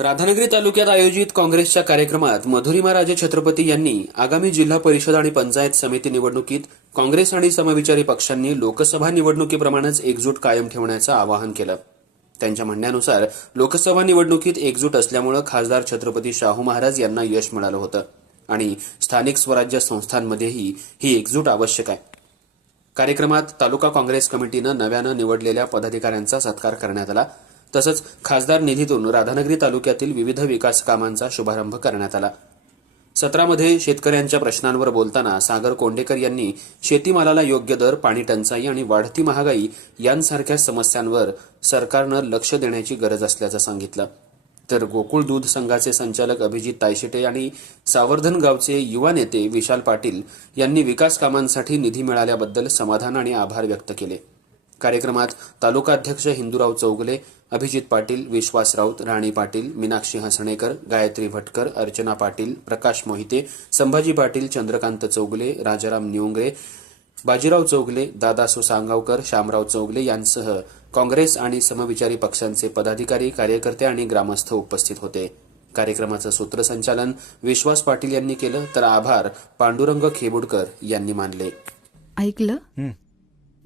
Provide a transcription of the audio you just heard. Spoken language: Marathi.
राधानगरी तालुक्यात आयोजित काँग्रेसच्या कार्यक्रमात मधुरिमा राजे छत्रपती यांनी आगामी जिल्हा परिषद आणि पंचायत समिती निवडणुकीत काँग्रेस आणि समविचारी पक्षांनी लोकसभा निवडणुकीप्रमाणेच एकजूट कायम ठेवण्याचं आवाहन केलं. त्यांच्या म्हणण्यानुसार लोकसभा निवडणुकीत एकजूट असल्यामुळे खासदार छत्रपती शाहू महाराज यांना यश मिळालं होतं आणि स्थानिक स्वराज्य संस्थांमध्येही ही एकजूट आवश्यक आहे. कार्यक्रमात तालुका काँग्रेस कमिटीनं नव्यानं निवडलेल्या पदाधिकाऱ्यांचा सत्कार करण्यात आला. तसंच खासदार निधीतून राधानगरी तालुक्यातील विविध विकास कामांचा शुभारंभ करण्यात आला. सत्रामध्ये शेतकऱ्यांच्या प्रश्नांवर बोलताना सागर कोंडेकर यांनी शेतीमालाला योग्य दर पाणी टंचाई आणि वाढती महागाई यांसारख्या समस्यांवर सरकारनं लक्ष देण्याची गरज असल्याचं सांगितलं. तर गोकुळ दूध संघाचे संचालक अभिजित तायशेटे आणि सावर्धन गावचे युवा नेते विशाल पाटील यांनी विकास कामांसाठी निधी मिळाल्याबद्दल समाधान आणि आभार व्यक्त केले. कार्यक्रमात तालुकाध्यक्ष हिंदूराव चौगले अभिजित पाटील विश्वास राऊत राणी पाटील मीनाक्षी हसणेकर गायत्री भटकर अर्चना पाटील प्रकाश मोहिते संभाजी पाटील चंद्रकांत चौगले राजाराम निवंगरे बाजीराव चौगले दादासो सांगावकर शामराव चौगले यांसह काँग्रेस आणि समविचारी पक्षांचे पदाधिकारी कार्यकर्ते आणि ग्रामस्थ उपस्थित होते. कार्यक्रमाचं सूत्रसंचालन विश्वास पाटील यांनी केलं तर आभार पांडुरंग खेबुडकर यांनी मानले. ऐकलं?